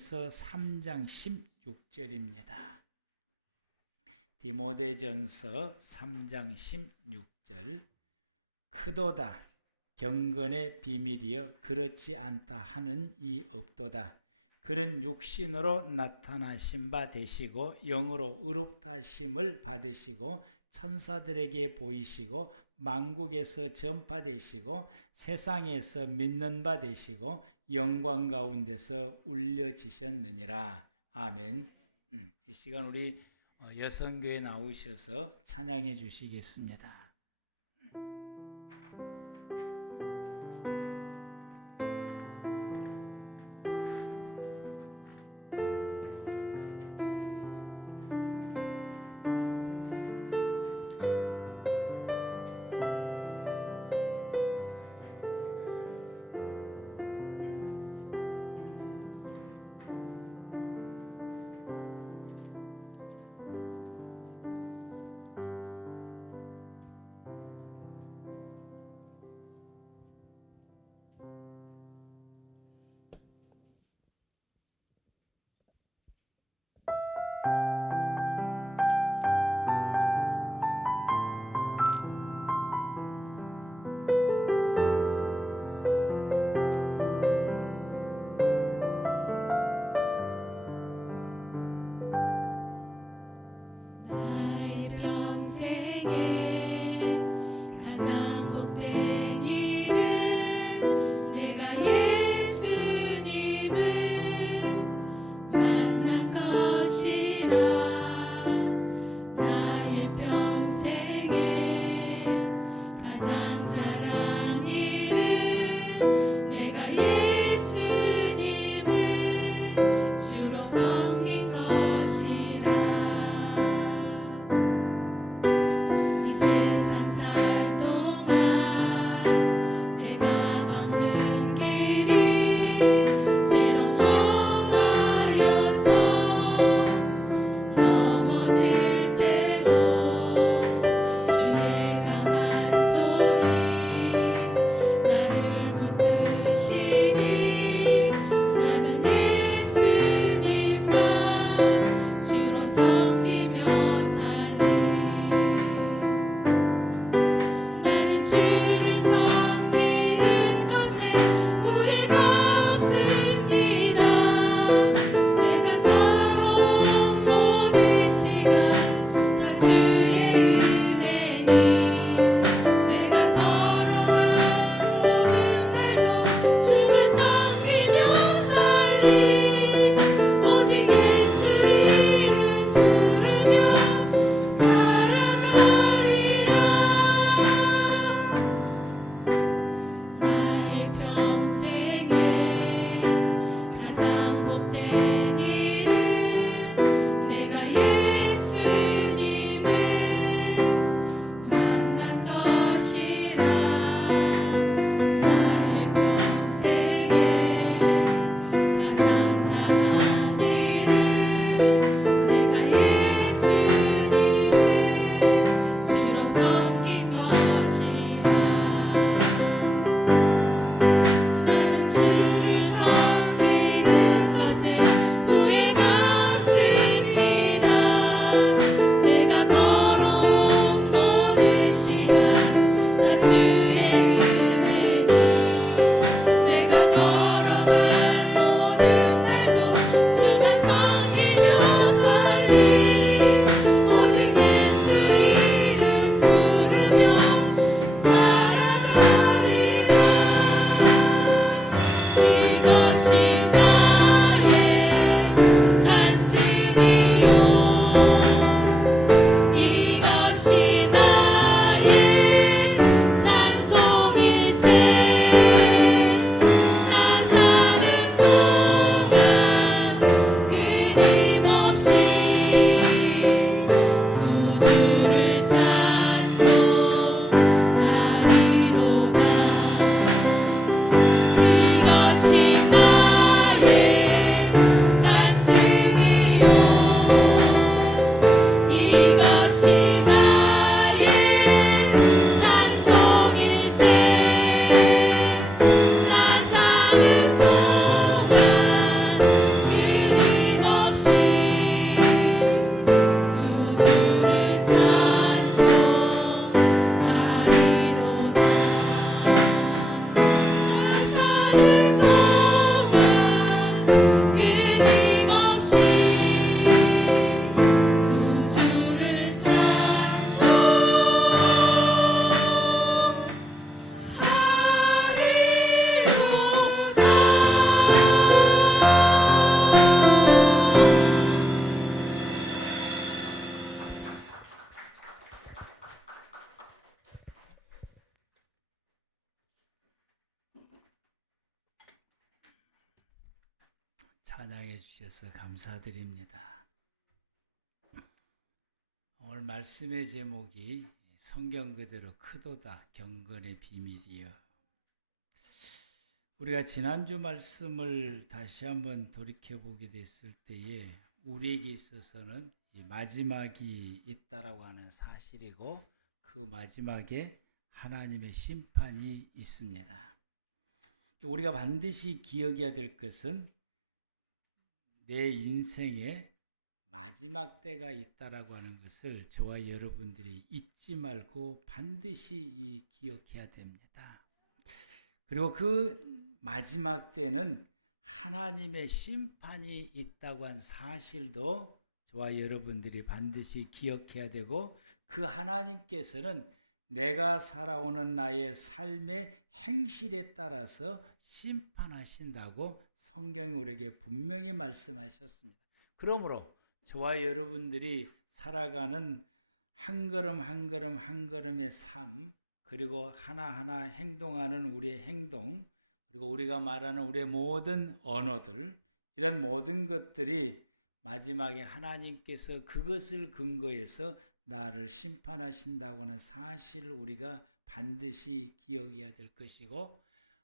디모데전서 3장 16절입니다. 디모데전서 3장 16절. 크도다 경건의 비밀이여 그렇지 않다 하는 이 없도다. 그는 육신으로 나타나신 바 되시고 영으로 의롭다 하심을 받으시고 천사들에게 보이시고 만국에서 전파되시고 세상에서 믿는 바 되시고 영광 가운데서 울려지셨느니라. 아멘. 이 시간 우리 여성교회 나오셔서 찬양해 주시겠습니다. 사랑해 주셔서 감사드립니다. 오늘 말씀의 제목이 성경 그대로 크도다 경건의 비밀이여. 우리가 지난주 말씀을 다시 한번 돌이켜보게 됐을 때에 우리에게 있어서는 이 마지막이 있다라고 하는 사실이고 그 마지막에 하나님의 심판이 있습니다. 우리가 반드시 기억해야 될 것은 내 인생에 마지막 때가 있다라고 하는 것을 저와 여러분들이 잊지 말고 반드시 기억해야 됩니다. 그리고 그 마지막 때는 하나님의 심판이 있다고 한 사실도 저와 여러분들이 반드시 기억해야 되고, 그 하나님께서는 내가 살아오는 나의 삶의 행실에 따라서 심판하신다고 성경이 우리에게 분명히 말씀하셨습니다. 그러므로 저와 여러분들이 살아가는 한 걸음 한 걸음 한 걸음의 삶, 그리고 하나하나 행동하는 우리의 행동, 그리고 우리가 말하는 우리의 모든 언어들, 이런 모든 것들이 마지막에 하나님께서 그것을 근거해서 나를 심판하신다고 하는 사실을 우리가 반드시 기억해야 될 것이고,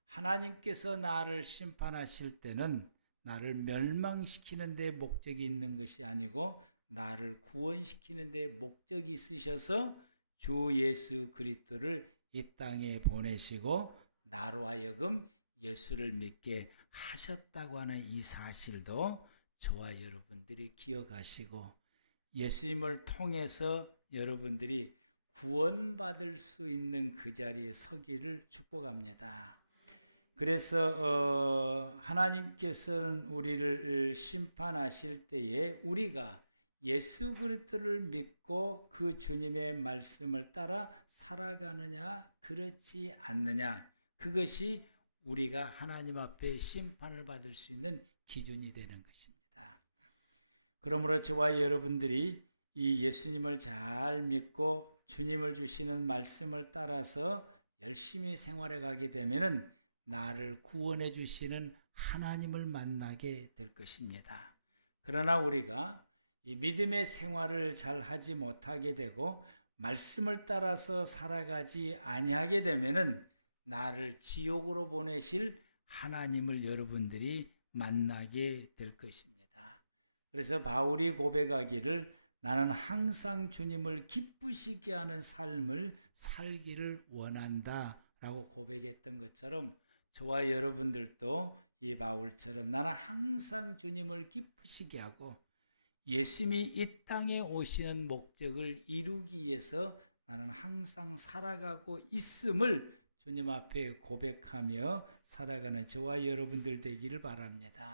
하나님께서 나를 심판하실 때는 나를 멸망시키는 데 목적이 있는 것이 아니고 나를 구원시키는 데 목적이 있으셔서 주 예수 그리스도를 이 땅에 보내시고 나로 하여금 예수를 믿게 하셨다고 하는 이 사실도 저와 여러분들이 기억하시고, 예수님을 통해서 여러분들이 구원받을 수 있는 그 자리에 서기를 축복합니다. 그래서 하나님께서는 우리를 심판하실 때에 우리가 예수 그리스도를 믿고 그 주님의 말씀을 따라 살아가느냐 그렇지 않느냐, 그것이 우리가 하나님 앞에 심판을 받을 수 있는 기준이 되는 것입니다. 그러므로 저와 여러분들이 이 예수님을 잘 믿고 주님을 주시는 말씀을 따라서 열심히 생활해 가게 되면 나를 구원해 주시는 하나님을 만나게 될 것입니다. 그러나 우리가 이 믿음의 생활을 잘 하지 못하게 되고 말씀을 따라서 살아가지 아니하게 되면은 나를 지옥으로 보내실 하나님을 여러분들이 만나게 될 것입니다. 그래서 바울이 고백하기를 나는 항상 주님을 기쁘시게 하는 삶을 살기를 원한다 라고 고백했던 것처럼 저와 여러분들도 이 바울처럼 나는 항상 주님을 기쁘시게 하고 예수님이 이 땅에 오시는 목적을 이루기 위해서 나는 항상 살아가고 있음을 주님 앞에 고백하며 살아가는 저와 여러분들 되기를 바랍니다.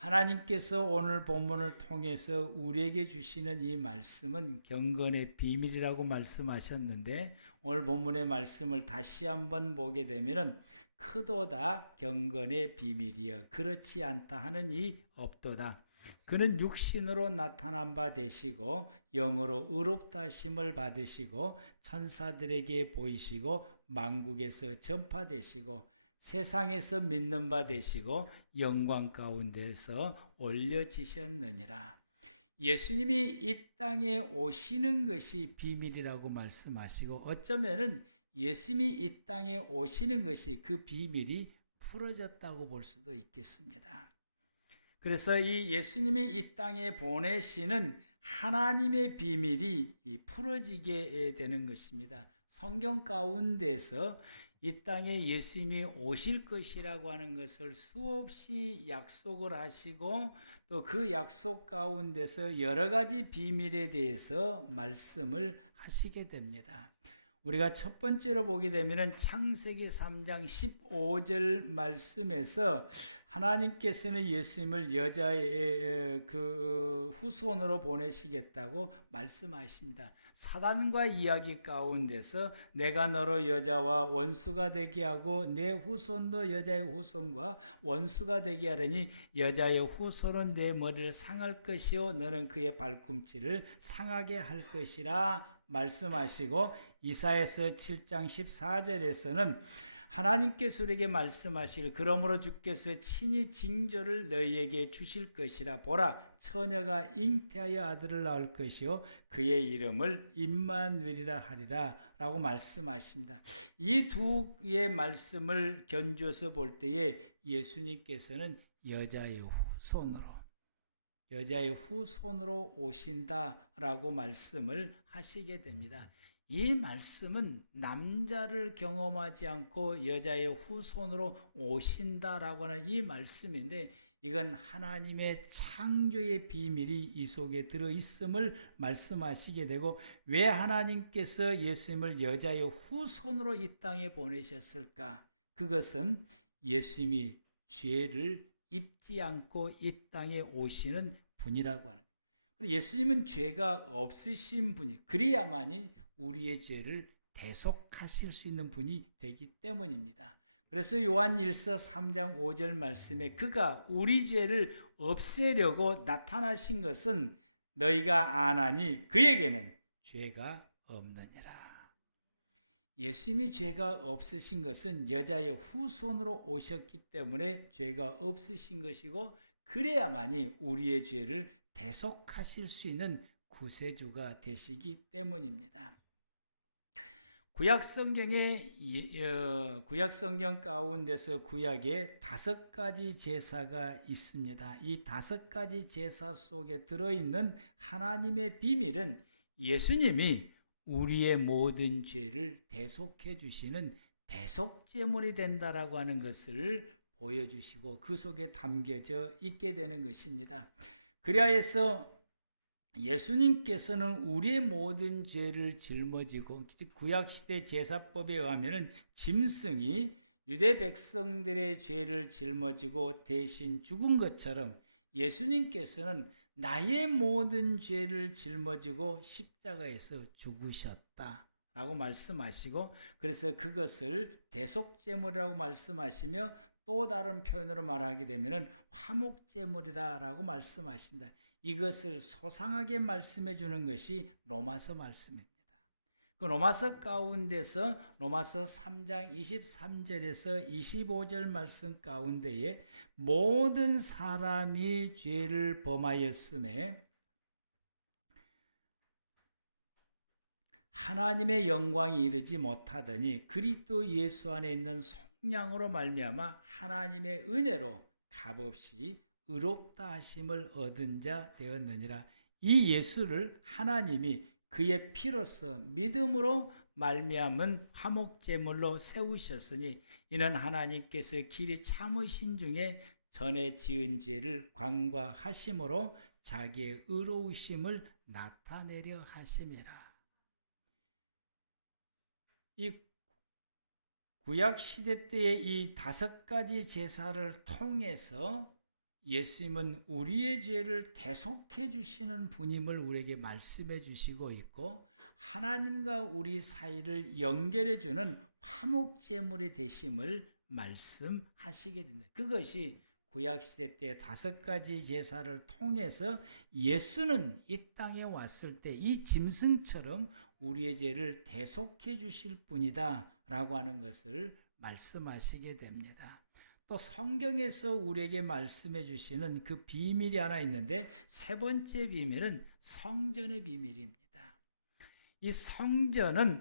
하나님께서 오늘 본문을 통해서 우리에게 주시는 이 말씀은 경건의 비밀이라고 말씀하셨는데, 오늘 본문의 말씀을 다시 한번 보게 되면 크도다 경건의 비밀이여 그렇지 않다 하는 이 없도다. 그는 육신으로 나타난 바 되시고 영으로 의롭다 하심을 받으시고 천사들에게 보이시고 만국에서 전파되시고 세상에서 믿는 바 되시고 영광 가운데서 올려지셨느니라. 예수님이 이 땅에 오시는 것이 비밀이라고 말씀하시고, 어쩌면은 예수님이 이 땅에 오시는 것이 그 비밀이 풀어졌다고 볼 수도 있겠습니다. 그래서 이 예수님이 이 땅에 보내시는 하나님의 비밀이 풀어지게 되는 것입니다. 성경 가운데서 이 땅에 예수님이 오실 것이라고 하는 것을 수없이 약속을 하시고 또 그 약속 가운데서 여러 가지 비밀에 대해서 말씀을 하시게 됩니다. 우리가 첫 번째로 보게 되면 창세기 3장 15절 말씀에서 하나님께서는 예수님을 여자의 그 후손으로 보내시겠다고 말씀하십니다. 사단과 이야기 가운데서 내가 너로 여자와 원수가 되게 하고 내 후손도 여자의 후손과 원수가 되게 하려니 여자의 후손은 내 머리를 상할 것이요 너는 그의 발꿈치를 상하게 할 것이라 말씀하시고, 이사야서 7장 14절에서는 하나님께서 우리에게 말씀하실 그러므로 주께서 친히 징조를 너희에게 주실 것이라. 보라, 처녀가 잉태하여 아들을 낳을 것이요 그의 이름을 임마누엘이라 하리라 라고 말씀하십니다. 이 두 개의 말씀을 견주어서 볼 때에 예수님께서는 여자의 후손으로 오신다라고 말씀을 하시게 됩니다. 이 말씀은 남자를 경험하지 않고 여자의 후손으로 오신다라고 하는 이 말씀인데, 이건 하나님의 창조의 비밀이 이 속에 들어있음을 말씀하시게 되고, 왜 하나님께서 예수님을 여자의 후손으로 이 땅에 보내셨을까? 그것은 예수님이 죄를 입지 않고 이 땅에 오시는 분이라고 합니다. 예수님은 죄가 없으신 분이, 그래야만이 우리의 죄를 대속하실 수 있는 분이 되기 때문입니다. 그래서 요한 1서 3장 5절 말씀에 그가 우리 죄를 없애려고 나타나신 것은 너희가 아나니 그에게는 죄가 없느니라. 예수님이 죄가 없으신 것은 여자의 후손으로 오셨기 때문에 죄가 없으신 것이고, 그래야만이 우리의 죄를 대속하실 수 있는 구세주가 되시기 때문입니다. 구약성경 가운데서 구약에 5가지 제사가 있습니다. 이 5가지 제사 속에 들어있는 하나님의 비밀은 예수님이 우리의 모든 죄를 대속해 주시는 대속제물이 된다라고 하는 것을 보여주시고 그 속에 담겨져 있게 되는 것입니다. 그래서 예수님께서는 우리의 모든 죄를 짊어지고, 구약시대 제사법에 의하면 짐승이 유대 백성들의 죄를 짊어지고 대신 죽은 것처럼 예수님께서는 나의 모든 죄를 짊어지고 십자가에서 죽으셨다라고 말씀하시고, 그래서 그것을 대속제물이라고 말씀하시며, 또 다른 표현으로 말하게 되면 화목제물이라고 말씀하십니다. 이것을 소상하게 말씀해 주는 것이 로마서 말씀입니다. 그 로마서 가운데서 로마서 3장 23절에서 25절 말씀 가운데에 모든 사람이 죄를 범하였음에 하나님의 영광에 이르지 못하더니 그리스도 예수 안에 있는 속량으로 말미암아 하나님의 은혜로 값없이 의롭다 하심을 얻은 자 되었느니라. 이 예수를 하나님이 그의 피로서 믿음으로 말미암은 화목제물로 세우셨으니 이는 하나님께서 길이 참으신 중에 전에 지은 죄를 관과하심으로 자기의 의로우심을 나타내려 하심이라. 이 구약시대 때의 이 5가지 제사를 통해서 예수님은 우리의 죄를 대속해 주시는 분임을 우리에게 말씀해 주시고 있고, 하나님과 우리 사이를 연결해 주는 화목제물이 되심을 말씀하시게 됩니다. 그것이 구약시대 때 5가지 제사를 통해서 예수는 이 땅에 왔을 때 이 짐승처럼 우리의 죄를 대속해 주실 분이다 라고 하는 것을 말씀하시게 됩니다. 또 성경에서 우리에게 말씀해 주시는 그 비밀이 하나 있는데, 3번째 비밀은 성전의 비밀입니다. 이 성전의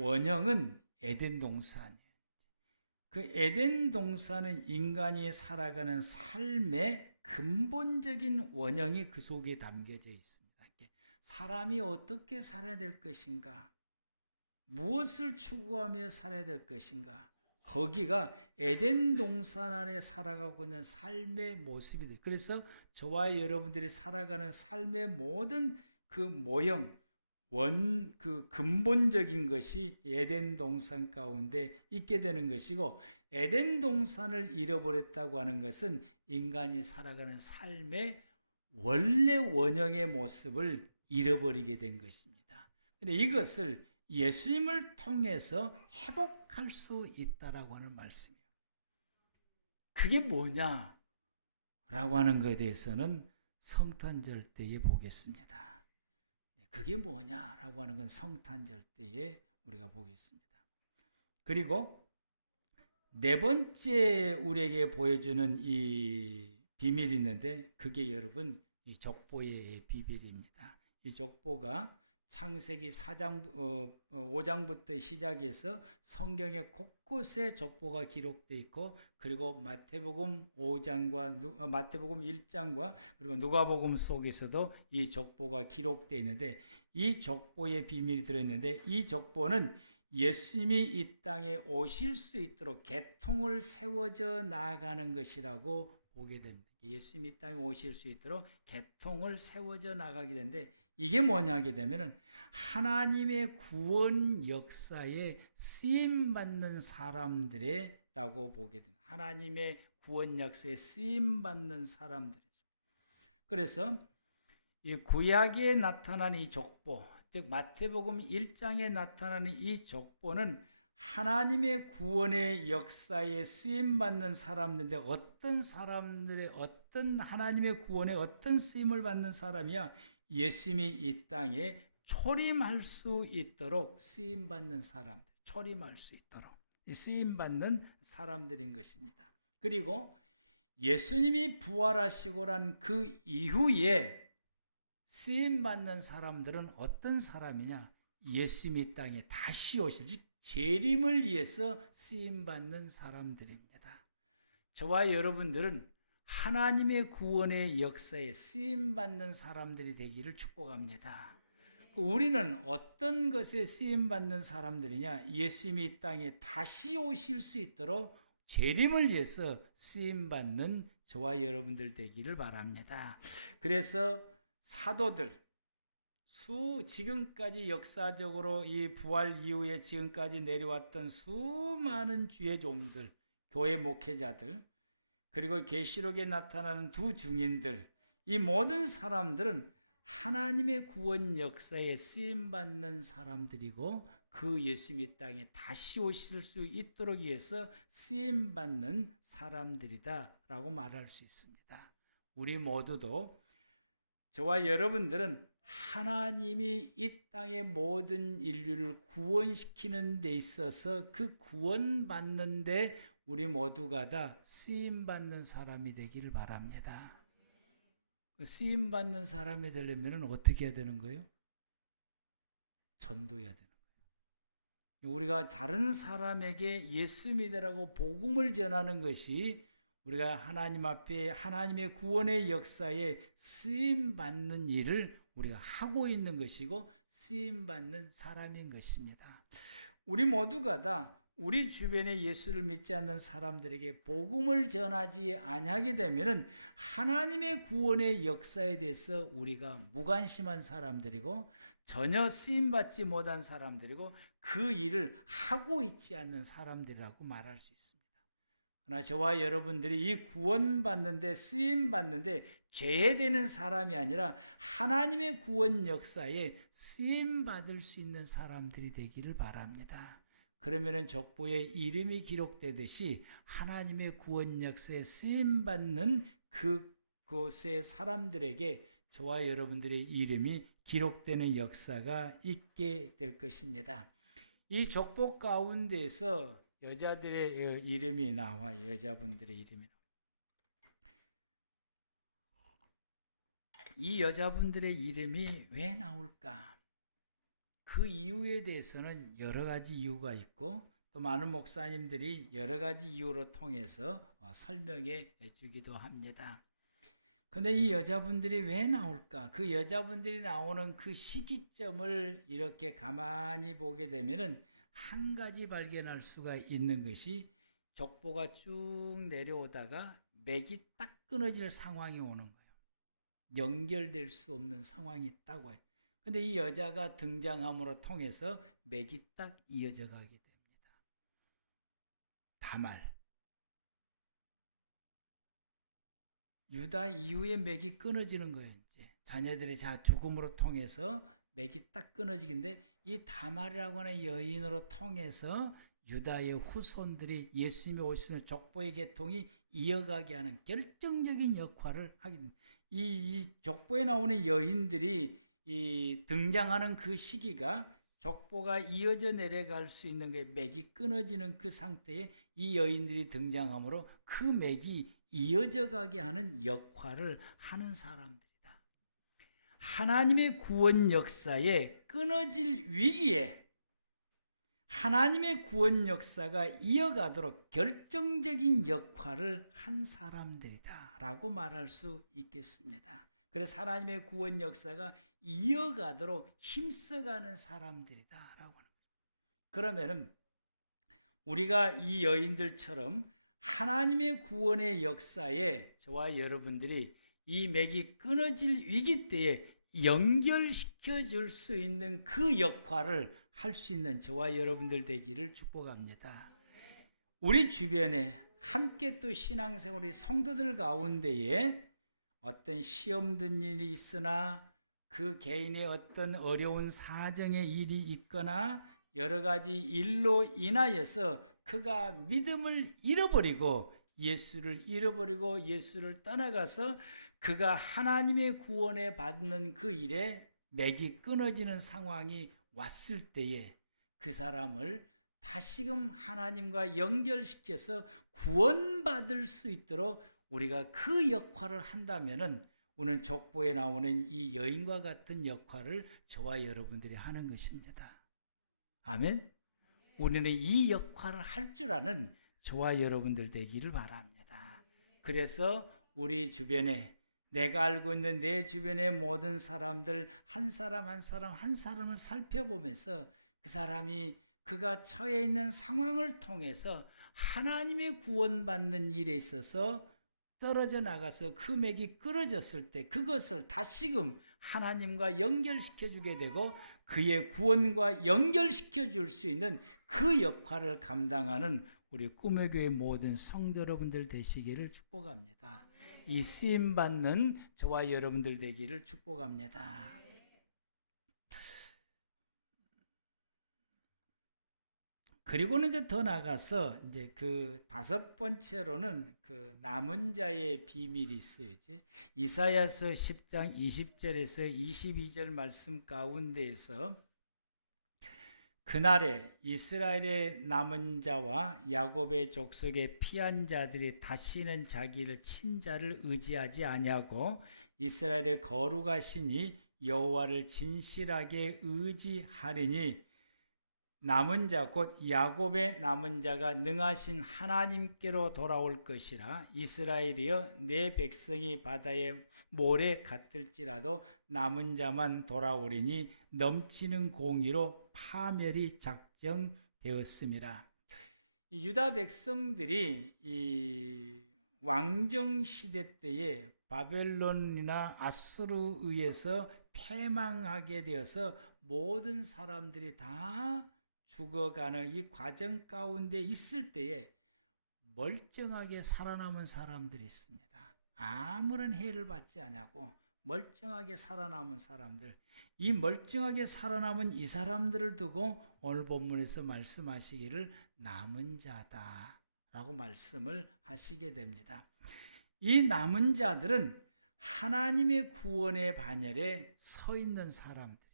원형은 에덴 동산이에요. 그 에덴 동산은 인간이 살아가는 삶의 근본적인 원형이 그 속에 담겨져 있습니다. 사람이 어떻게 살아야 될 것인가? 무엇을 추구하며 살아야 될 것인가? 거기가 에덴 동산 안에 살아가고 있는 삶의 모습이 돼요. 그래서 저와 여러분들이 살아가는 삶의 모든 그 모형, 그 근본적인 것이 에덴 동산 가운데 있게 되는 것이고, 에덴 동산을 잃어버렸다고 하는 것은 인간이 살아가는 삶의 원래 원형의 모습을 잃어버리게 된 것입니다. 근데 이것을 예수님을 통해서 회복할 수 있다라고 하는 말씀이에요. 그게 뭐냐? 라고 하는 것에 대해서는 성탄절 때에 보겠습니다. 그게 뭐냐라고 하는 건 성탄절 때에 우리가 보겠습니다. 그리고 네 번째 우리에게 보여주는 이 비밀이 있는데 그게 여러분 이 족보의 비밀입니다. 이 족보가 창세기 4장 5장부터 시작해서 성경의 곳곳에 족보가 기록되어 있고 그리고 마태복음 5장과 마태복음 1장과 그리고 누가복음 속에서도 이 족보가 기록되어 있는데 이 족보의 비밀이 들어있는데 이 족보는 예수님이 이 땅에 오실 수 있도록 계통을 세워져 나아가는 것이라고 보게 됩니다. 예수님이 이 땅에 오실 수 있도록 계통을 세워져 나가게 되는데 이게 뭐냐 하게 되면 하나님의 구원 역사에 쓰임받는 사람들이라고 보게 됩니다. 하나님의 구원 역사에 쓰임받는 사람들이죠. 그래서 이 구약에 나타난 이 족보, 즉 마태복음 1장에 나타나는 이 족보는 하나님의 구원의 역사에 쓰임받는 사람들인데 어떤 사람들의 어떤 하나님의 구원에 어떤 쓰임을 받는 사람이야? 예수님이 이 땅에 초림할 수 있도록 쓰임받는 사람들, 초림할 수 있도록 쓰임받는 사람들인 것입니다. 그리고 예수님이 부활하시고 난 그 이후에 쓰임받는 사람들은 어떤 사람이냐? 예수님이 이 땅에 다시 오실, 즉 재림을 위해서 쓰임받는 사람들입니다. 저와 여러분들은 하나님의 구원의 역사에 쓰임받는 사람들이 되기를 축복합니다. 우리는 어떤 것에 쓰임받는 사람들이냐? 예수님이 이 땅에 다시 오실 수 있도록 재림을 위해서 쓰임받는 저와 여러분들 되기를 바랍니다. 그래서 사도들, 지금까지 역사적으로 이 부활 이후에 지금까지 내려왔던 수많은 주의 종들, 교회 목회자들, 그리고 계시록에 나타나는 두 증인들, 이 모든 사람들은 하나님의 구원 역사에 쓰임받는 사람들이고 그 예수님이 땅에 다시 오실 수 있도록 위해서 쓰임받는 사람들이다라고 말할 수 있습니다. 우리 모두도 저와 여러분들은 하나님이 이 땅의 모든 인류를 구원시키는 데 있어서 그 구원받는 데 우리 모두가 다 쓰임받는 사람이 되기를 바랍니다. 쓰임받는 사람이 되려면 어떻게 해야 되는 거예요? 전도해야 되는 거예요. 우리가 다른 사람에게 예수 믿으라고 복음을 전하는 것이 우리가 하나님 앞에 하나님의 구원의 역사에 쓰임받는 일을 우리가 하고 있는 것이고 쓰임받는 사람인 것입니다. 우리 모두가 다 우리 주변에 예수를 믿지 않는 사람들에게 복음을 전하지 아니하게 되면 하나님의 구원의 역사에 대해서 우리가 무관심한 사람들이고 전혀 쓰임받지 못한 사람들이고 그 일을 하고 있지 않는 사람들이라고 말할 수 있습니다. 그러나 저와 여러분들이 이 구원받는데 쓰임받는데 죄되는 사람이 아니라 하나님의 구원 역사에 쓰임받을 수 있는 사람들이 되기를 바랍니다. 그러면 족보에 이름이 기록되듯이 하나님의 구원 역사에 쓰임받는 그곳의 사람들에게 저와 여러분들의 이름이 기록되는 역사가 있게 될 것입니다. 이 족보 가운데서 여자들의 이름이 나와요. 여자분들의 이름이 나와요. 이 여자분들의 이름이 왜 나올까? 그 이유에 대해서는 여러 가지 이유가 있고 또 많은 목사님들이 여러 가지 이유로 통해서 설명해 주기도 합니다. 근데 이 여자분들이 왜 나올까? 그 여자분들이 나오는 그 시기점을 이렇게 가만히 보게 되면 한 가지 발견할 수가 있는 것이 족보가 쭉 내려오다가 맥이 딱 끊어질 상황이 오는 거예요. 연결될 수 없는 상황이 있다고 해요. 근데 이 여자가 등장함으로 통해서 맥이 딱 이어져 가게 됩니다. 다말. 유다 이후에 맥이 끊어지는 거예요. 이제 자녀들이 죽음으로 통해서 맥이 딱 끊어지는데 이 다말이라고 하는 여인으로 통해서 유다의 후손들이 예수님이 오시는 족보의 계통이 이어가게 하는 결정적인 역할을 하게 됩니다. 이 족보에 나오는 여인들이 등장하는 그 시기가 족보가 이어져 내려갈 수 있는 게 맥이 끊어지는 그 상태에 이 여인들이 등장하므로 그 맥이 이어져 가게 하는 역할을 하는 사람들이다. 하나님의 구원 역사에 끊어질 위기에 하나님의 구원 역사가 이어가도록 결정적인 역할을 한 사람들이다 라고 말할 수 있겠습니다. 그래서 하나님의 구원 역사가 이어가도록 힘써가는 사람들이다 라고 하는 거죠. 그러면은 우리가 이 여인들처럼 하나님의 구원의 역사에 저와 여러분들이 이 맥이 끊어질 위기 때에 연결시켜 줄 수 있는 그 역할을 할 수 있는 저와 여러분들 되기를 축복합니다. 우리 주변에 함께 또 신앙생활의 성도들 가운데에 어떤 시험 든 일이 있으나 그 개인의 어떤 어려운 사정의 일이 있거나 여러 가지 일로 인하여서 그가 믿음을 잃어버리고 예수를 잃어버리고 예수를 떠나가서 그가 하나님의 구원에 받는 그 일에 맥이 끊어지는 상황이 왔을 때에 그 사람을 다시금 하나님과 연결시켜서 구원받을 수 있도록 우리가 그 역할을 한다면은 오늘 족보에 나오는 이 여인과 같은 역할을 저와 여러분들이 하는 것입니다. 아멘. 우리는 이 역할을 할 줄 아는 저와 여러분들 되기를 바랍니다. 그래서 우리 주변에 내가 알고 있는 내 주변의 모든 사람들 한 사람 한 사람을 살펴보면서 그 사람이 그가 처해 있는 상황을 통해서 하나님의 구원받는 일에 있어서 떨어져 나가서 그 맥이 끊어졌을 때 그것을 다시금 하나님과 연결시켜 주게 되고 그의 구원과 연결시켜 줄 수 있는 그 역할을 감당하는 우리 꿈의 교회 모든 성도 여러분들 되시기를 축복합니다. 이 쓰임 받는 저와 여러분들 되기를 축복합니다. 그리고는 이제 더 나가서 이제 그 다섯 번째로는 그 남은 자의 비밀이 있어요. 이사야서 10장 20절에서 22절 말씀 가운데에서 그날에 이스라엘의 남은 자와 야곱의 족속의 피한 자들이 다시는 자기를 친자를 의지하지 아니하고 이스라엘의 거룩하시니 여호와를 진실하게 의지하리니 남은 자 곧 야곱의 남은 자가 능하신 하나님께로 돌아올 것이라. 이스라엘이여 내 백성이 바다의 모래 같을지라도 남은 자만 돌아오리니 넘치는 공의로 파멸이 작정되었습니다. 유다 백성들이 이 왕정 시대 때에 바벨론이나 아수르에 의해서 패망하게 되어서 모든 사람들이 다 죽어가는 이 과정 가운데 있을 때에 멀쩡하게 살아남은 사람들이 있습니다. 아무런 해를 받지 않았고 멀쩡하게 살아남은 사람들, 이 멀쩡하게 살아남은 이 사람들을 두고 오늘 본문에서 말씀하시기를 남은 자다라고 말씀을 하시게 됩니다. 이 남은 자들은 하나님의 구원의 반열에 서 있는 사람들이요.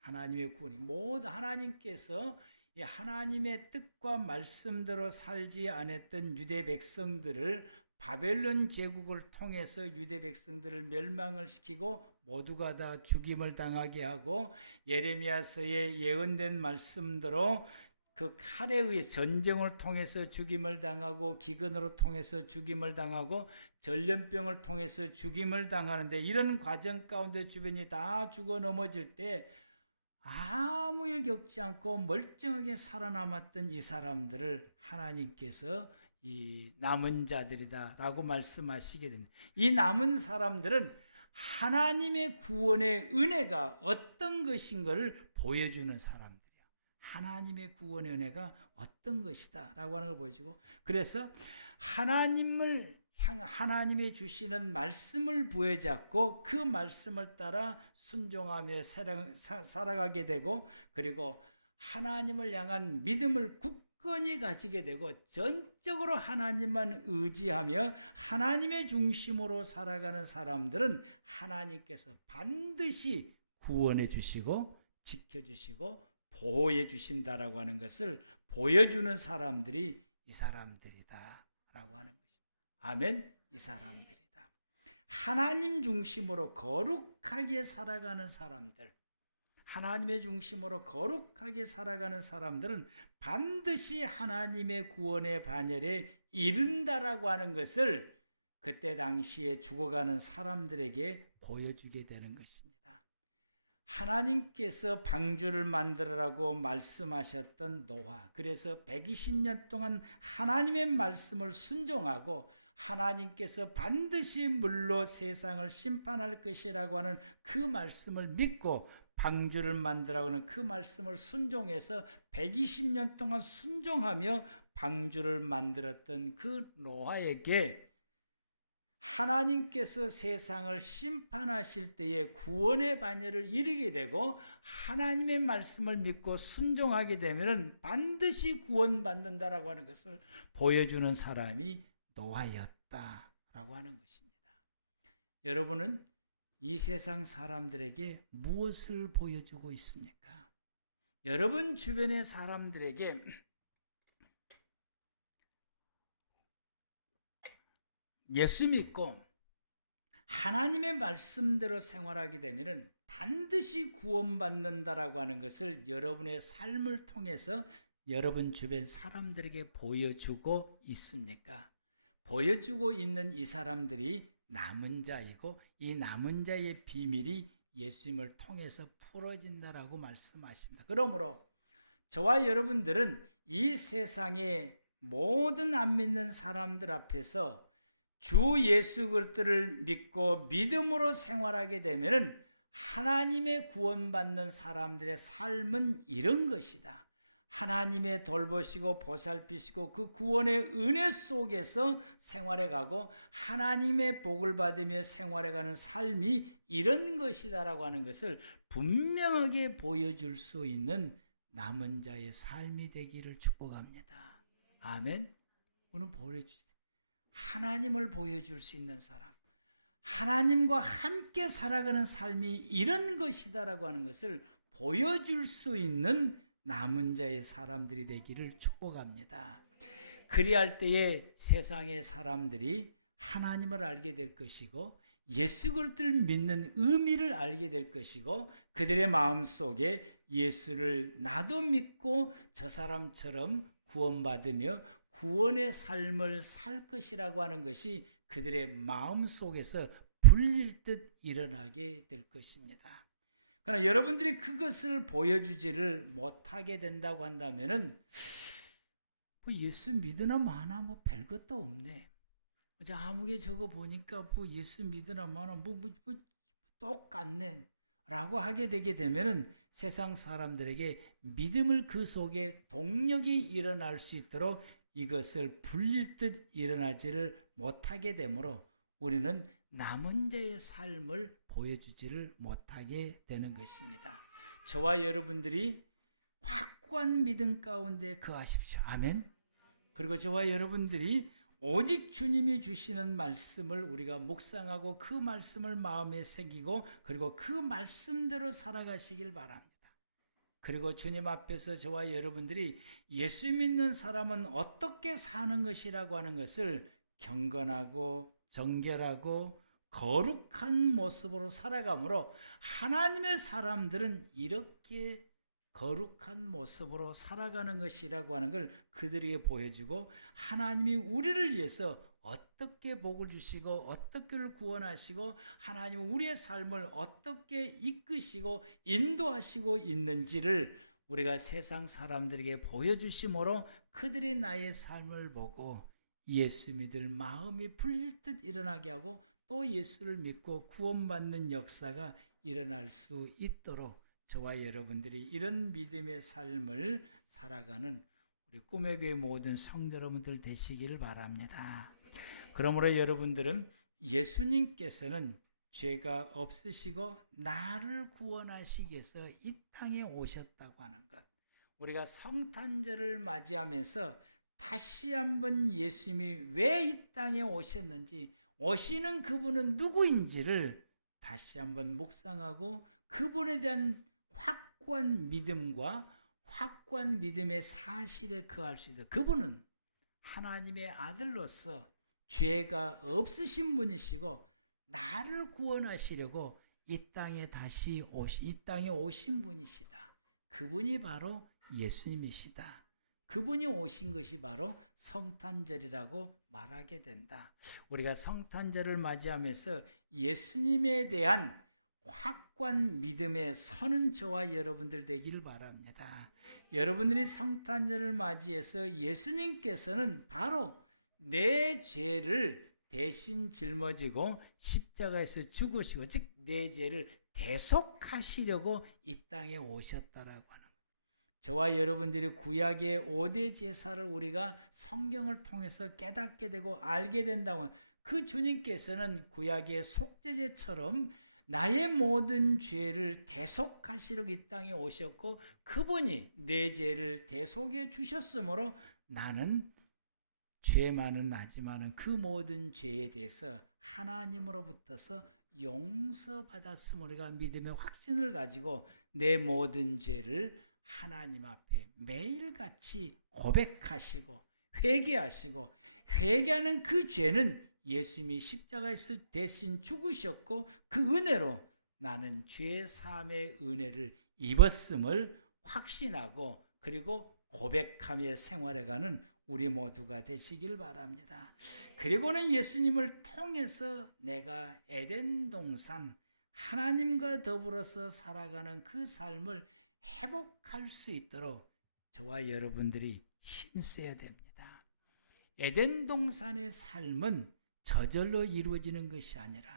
하나님의 구원, 모두 하나님께서 하나님의 뜻과 말씀대로 살지 않았던 유대 백성들을 바벨론 제국을 통해서 유대 백성들을 멸망을 시키고 모두가 다 죽임을 당하게 하고 예레미야서에 예언된 말씀대로 그 칼에 의해 전쟁을 통해서 죽임을 당하고 기근으로 통해서 죽임을 당하고 전염병을 통해서 죽임을 당하는데 이런 과정 가운데 주변이 다 죽어 넘어질 때 아무 일 겪지 않고 멀쩡하게 살아남았던 이 사람들을 하나님께서 이 남은 자들이다라고 말씀하시게 됩니다. 이 남은 사람들은 하나님의 구원의 은혜가 어떤 것인가를 보여주는 사람들이야. 하나님의 구원의 은혜가 어떤 것이다 라고 하는 걸 보여주고, 그래서 하나님이 주시는 말씀을 부여잡고 그 말씀을 따라 순종하며 살아가게 되고, 그리고 하나님을 향한 믿음을 굳건히 가지게 되고 전적으로 하나님만 의지하며 하나님의 중심으로 살아가는 사람들은 하나님께서 반드시 구원해 주시고 지켜주시고 보호해 주신다라고 하는 것을 보여주는 사람들이 이 사람들이다 라고 하는 것입니다. 아멘. 이 사람들이다. 하나님 중심으로 거룩하게 살아가는 사람들, 하나님의 중심으로 거룩하게 살아가는 사람들은 반드시 하나님의 구원의 반열에 이른다라고 하는 것을 그때 당시에 죽어가는 사람들에게 보여주게 되는 것입니다. 하나님께서 방주를 만들으라고 말씀하셨던 노아, 그래서 120년 동안 하나님의 말씀을 순종하고 하나님께서 반드시 물로 세상을 심판할 것이라고 하는 그 말씀을 믿고 방주를 만들라고 하는 그 말씀을 순종해서 120년 동안 순종하며 방주를 만들었던 그 노아에게 하나님께서 세상을 심판하실 때에 구원의 반열을 이루게 되고 하나님의 말씀을 믿고 순종하게 되면 반드시 구원받는다라고 하는 것을 보여주는 사람이 노아였다라고 하는 것입니다. 여러분은 이 세상 사람들에게 무엇을 보여주고 있습니까? 여러분 주변의 사람들에게 예수 믿고 하나님의 말씀대로 생활하게 되면 반드시 구원받는다라고 하는 것을 여러분의 삶을 통해서 여러분 주변 사람들에게 보여주고 있습니까? 보여주고 있는 이 사람들이 남은 자이고 이 남은 자의 비밀이 예수님을 통해서 풀어진다라고 말씀하십니다. 그러므로 저와 여러분들은 이 세상의 모든 안 믿는 사람들 앞에서 주 예수 그리스도를 믿고 믿음으로 생활하게 되면 하나님의 구원받는 사람들의 삶은 이런 것이다. 하나님의 돌보시고 보살피시고 그 구원의 은혜 속에서 생활해가고 하나님의 복을 받으며 생활해가는 삶이 이런 것이다라고 하는 것을 분명하게 보여줄 수 있는 남은 자의 삶이 되기를 축복합니다. 아멘. 오늘 보여주세요. 하나님을 보여줄 수 있는 사람, 하나님과 함께 살아가는 삶이 이런 것이다라고 하는 것을 보여줄 수 있는 남은 자의 사람들이 되기를 축복합니다. 그리할 때에 세상의 사람들이 하나님을 알게 될 것이고 예수 그리스도를 믿는 의미를 알게 될 것이고 그들의 마음속에 예수를 나도 믿고 저 사람처럼 구원받으며 구원의 삶을 살 것이라고 하는 것이 그들의 마음속에서 불릴 듯 일어나게 될 것입니다. 그러나 여러분들이 그것을 보여주지를 못하게 된다고 한다면은 뭐 예수 믿으나 마나 뭐 별것도 없네. 어제 아무개 저거 보니까 뭐 예수 믿으나 마나 뭐 똑같네 라고 하게 되게 되면 세상 사람들에게 믿음을 그 속에 동력이 일어날 수 있도록 이것을 불릴 듯 일어나지를 못하게 되므로 우리는 남은 자의 삶을 보여주지를 못하게 되는 것입니다. 저와 여러분들이 확고한 믿음 가운데 거하십시오. 아멘. 그리고 저와 여러분들이 오직 주님이 주시는 말씀을 우리가 묵상하고 그 말씀을 마음에 새기고 그리고 그 말씀대로 살아가시길 바랍니다. 그리고 주님 앞에서 저와 여러분들이 예수 믿는 사람은 어떻게 사는 것이라고 하는 것을 경건하고 정결하고 거룩한 모습으로 살아가므로 하나님의 사람들은 이렇게 거룩한 모습으로 살아가는 것이라고 하는 걸 그들에게 보여주고 하나님이 우리를 위해서 어떻게 복을 주시고 어떻게 구원하시고 하나님은 우리의 삶을 어떻게 이끄시고 인도하시고 있는지를 우리가 세상 사람들에게 보여주심으로 그들이 나의 삶을 보고 예수 믿을 마음이 풀릴 듯 일어나게 하고 또 예수를 믿고 구원받는 역사가 일어날 수 있도록 저와 여러분들이 이런 믿음의 삶을 살아가는 우리 꿈의 교회 모든 성도 여러분들 되시기를 바랍니다. 그러므로 여러분들은 예수님께서는 죄가 없으시고 나를 구원하시기 위해서 이 땅에 오셨다고 하는 것, 우리가 성탄절을 맞이하면서 다시 한번 예수님이 왜 이 땅에 오셨는지, 오시는 그분은 누구인지를 다시 한번 묵상하고 그분에 대한 확고한 믿음과 확고한 믿음의 사실에 거할 수 있어. 그분은 하나님의 아들로서 죄가 없으신 분이시고 나를 구원하시려고 이 땅에 오신 분이시다. 그분이 바로 예수님이시다. 그분이 오신 것이 바로 성탄절이라고 말하게 된다. 우리가 성탄절을 맞이하면서 예수님에 대한 확고한 믿음에 서는 저와 여러분들 되기를 바랍니다. 여러분들이 성탄절을 맞이해서 예수님께서는 바로 내 죄를 대신 짊어지고 십자가에서 죽으시고, 즉 내 죄를 대속하시려고 이 땅에 오셨다라고 하는, 저와 여러분들이 구약의 5대 제사를 우리가 성경을 통해서 깨닫게 되고 알게 된다고, 그 주님께서는 구약의 속죄제처럼 나의 모든 죄를 대속하시려고 이 땅에 오셨고, 그분이 내 죄를 대속해 주셨으므로 나는 죄만은 나지만은 그 모든 죄에 대해서 하나님으로부터서 용서받았음을 우리가 믿음의 확신을 가지고 내 모든 죄를 하나님 앞에 매일같이 고백하시고 회개하시고, 회개하는 그 죄는 예수님이 십자가에서 대신 죽으셨고 그 은혜로 나는 죄 사함의 은혜를 입었음을 확신하고 그리고 고백하며 생활해가는 우리 모두가 되시길 바랍니다. 그리고는 예수님을 통해서 내가 에덴 동산 하나님과 더불어서 살아가는 그 삶을 회복할 수 있도록 저와 여러분들이 힘써야 됩니다. 에덴 동산의 삶은 저절로 이루어지는 것이 아니라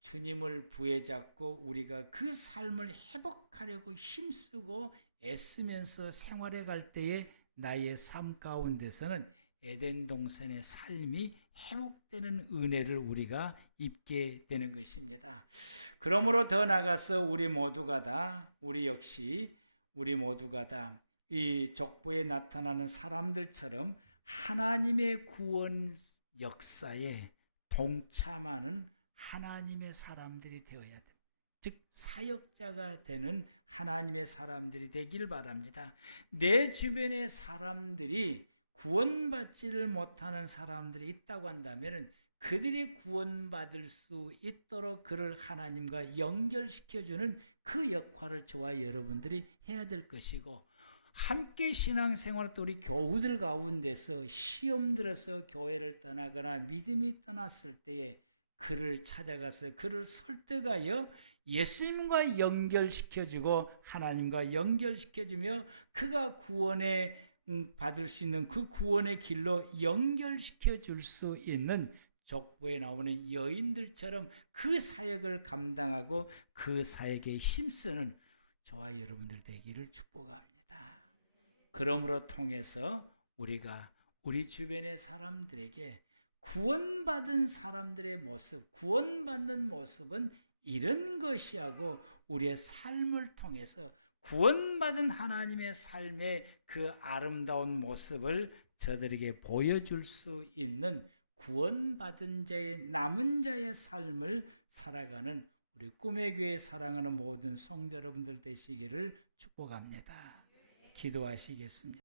주님을 부여잡고 우리가 그 삶을 회복하려고 힘쓰고 애쓰면서 생활해 갈 때에 나의 삶 가운데서는 에덴 동산의 삶이 회복되는 은혜를 우리가 입게 되는 것입니다. 그러므로 더 나아가서 우리 모두가 다 이 족보에 나타나는 사람들처럼 하나님의 구원 역사에 동참하는 하나님의 사람들이 되어야 됩니다. 즉 사역자가 되는 하나님의 사람들이 되기를 바랍니다. 내 주변의 사람들이 구원받지를 못하는 사람들이 있다고 한다면 그들이 구원받을 수 있도록 그를 하나님과 연결시켜주는 그 역할을 저와 여러분들이 해야 될 것이고, 함께 신앙생활 또 우리 교우들 가운데서 시험 들어서 교회를 떠나거나 믿음이 떠났을 때에 그를 찾아가서 그를 설득하여 예수님과 연결시켜주고 하나님과 연결시켜주며 그가 구원에 받을 수 있는 그 구원의 길로 연결시켜 줄 수 있는 족보에 나오는 여인들처럼 그 사역을 감당하고 그 사역에 힘쓰는 저와 여러분들 되기를 축복합니다. 그러므로 통해서 우리가 우리 주변의 사람들에게 구원받은 사람들의 모습, 구원받는 모습은 이런 것이하고 우리의 삶을 통해서 구원받은 하나님의 삶의 그 아름다운 모습을 저들에게 보여줄 수 있는 구원받은 자의 남은 자의 삶을 살아가는 우리 꿈의 교회 사랑하는 모든 성도 여러분들 되시기를 축복합니다. 기도하시겠습니다.